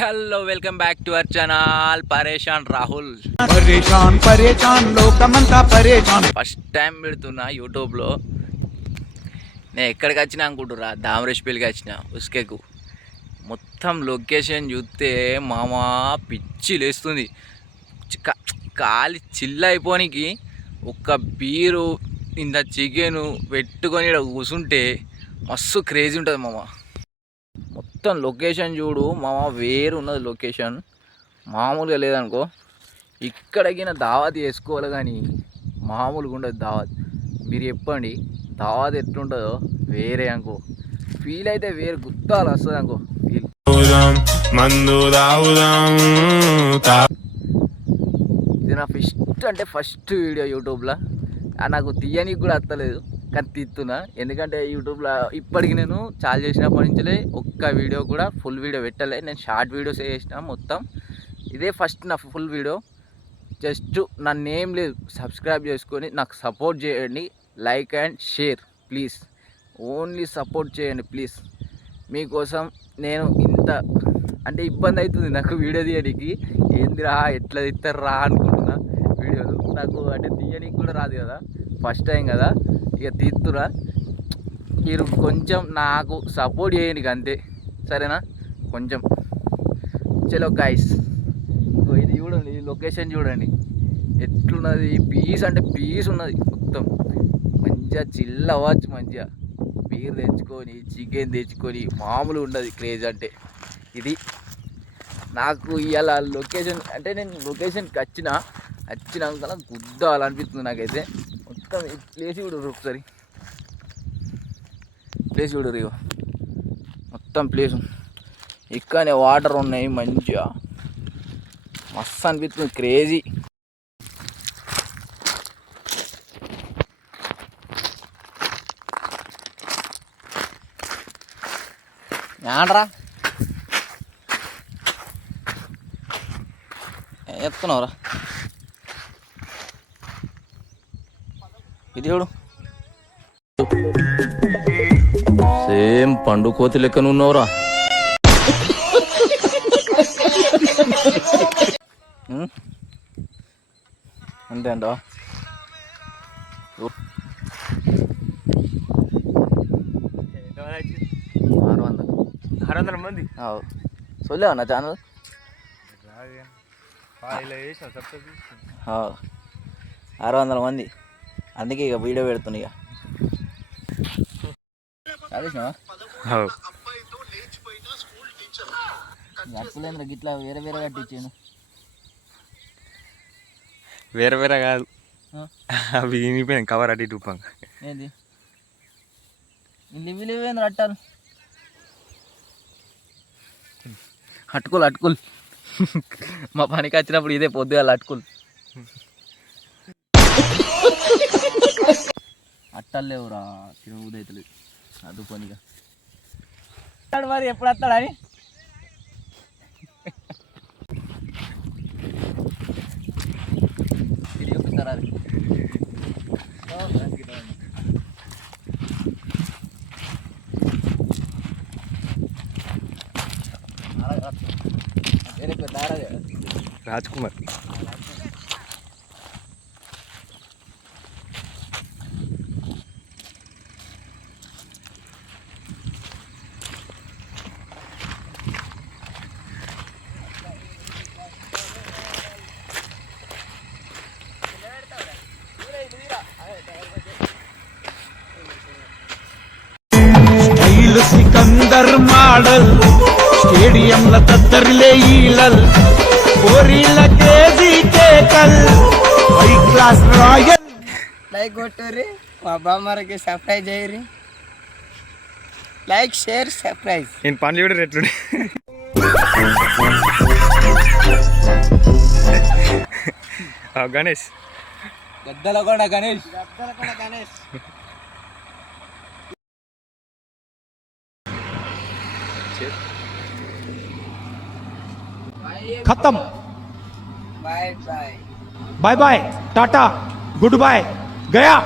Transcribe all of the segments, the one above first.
Hello welcome back to our channel పరేషాన్ రాహుల్. పరేషాన్ లోకమంతా పరేషాన్. ఫస్ట్ టైం పెడుతున్నా యూట్యూబ్లో. నేను ఎక్కడికి వచ్చినా అనుకుంటురా, దామరేష్పల్లికి వచ్చిన ఉస్కెకు. మొత్తం లొకేషన్ చూస్తే మామ పిచ్చి లేస్తుంది. కాలి చిల్ల అయిపోనికి ఒక్క బీరు ఇంత చికెను పెట్టుకొని ఇక్కడ కూర్చుంటే మస్తు క్రేజీ ఉంటుంది మామ. మొత్తం లొకేషన్ చూడు మామ, వేరు ఉన్నది లొకేషన్, మామూలుగా లేదనుకో. ఇక్కడికి దావత్ చేసుకోవాలి కానీ మామూలుగా ఉండదు దావత్. మీరు చెప్పండి దావత్ ఎట్లుంటుందో, వేరే అనుకో. ఫీల్ అయితే వేరే గుత్తాలు వస్తుంది అనుకో ఫీల్. ఇది నా ఫస్ట్ వీడియో యూట్యూబ్లో. నాకు తీయనికి కూడా వస్తలేదు కానీ తీస్తున్నా, ఎందుకంటే యూట్యూబ్లో ఇప్పటికి నేను చాలు చేసినప్పటి నుంచి ఒక్క వీడియో కూడా ఫుల్ వీడియో పెట్టలే. నేను షార్ట్ వీడియోస్ చేసిన మొత్తం. ఇదే ఫస్ట్ నా ఫుల్ వీడియో. జస్ట్ నా నేమ్ లేదు, సబ్స్క్రైబ్ చేసుకొని నాకు సపోర్ట్ చేయండి. Like and share please, only support చేయండి ప్లీజ్. మీకోసం నేను ఇంత అంటే ఇబ్బంది అవుతుంది నాకు వీడియో తీయడానికి. ఏందిరా ఎట్లా తీస్తారా అనుకుంటున్నా వీడియోలు. నాకు అంటే తీయడానికి కూడా రాదు కదా, ఫస్ట్ టైం కదా. ఇక తీస్తురా, మీరు కొంచెం నాకు సపోర్ట్ చేయండి అంతే, సరేనా? కొంచెం చలో గైస్. ఇది చూడండి, లొకేషన్ చూడండి ఎట్లున్నది. పీస్ అంటే పీస్ ఉన్నది మొత్తం. మంచిగా చిల్ అవ్వచ్చు, మంచిగా బీర్ తెచ్చుకొని చికెన్ తెచ్చుకొని మామూలు ఉండదు క్రేజ్ అంటే. ఇది నాకు ఇవాళ లొకేషన్ అంటే నేను లొకేషన్కి వచ్చినాక గుద్దాలనిపిస్తుంది నాకైతే. మొత్తం ప్లేస్ చూడరు ఒకసారి, ప్లేస్ చూడరు. ఇగో మొత్తం ప్లేసు ఇక్కడనే వాటర్ ఉన్నాయి, మంచిగా మస్తు అనిపిస్తుంది, క్రేజీ. ఏంట్రా ఎత్తున్నావురా? ఇది చూడు, సేమ్ పండు కోతి లెక్కన ఉన్నావురా. అంతే అంటావా? 600 మంది చూడలేవా నా ఛానల్? 600 మంది, అందుకే ఇక వీడియో పెడుతున్నా. ఇక చదివినావా? అట్టులేంద్ర గిట్లా వేరే వేరే కట్టించాను. వేరే వేరే కాదు, అవి వినిపోయాను కవర్ అటు ఇటు. ఏంది ఇవి అట్టాలు? అటుకులు మా పనికి వచ్చినప్పుడు ఇదే పొద్దుగాల అటుకులు. అట్టలు లేవురా, తిరుగుదైతలేదు అది పనిగా. మరి ఎప్పుడు వస్తాడని తిరిగి చూపిస్తారా? అది రాజ్ కుమార్. సికందర్ మోడల్ స్టేడియంల తద్దరిలే ఈలల్ కోరిల కేజీ కేకల్ హై క్లాస్ రాయల్. లైక్ కొట్టుర్రి, మా బామ్మకి సర్ప్రైజ్ అయ్యి. Like share surprise. నేను పని చూడరు ఎట్లుండే. గణేష్ గద్దలకొండ గణేష్. खत्म. Bye bye bye bye, tata, good bye, गया.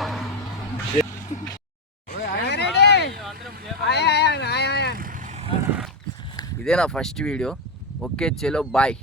ఇదే నా ఫస్ట్ వీడియో. ఓకే చలో బాయ్.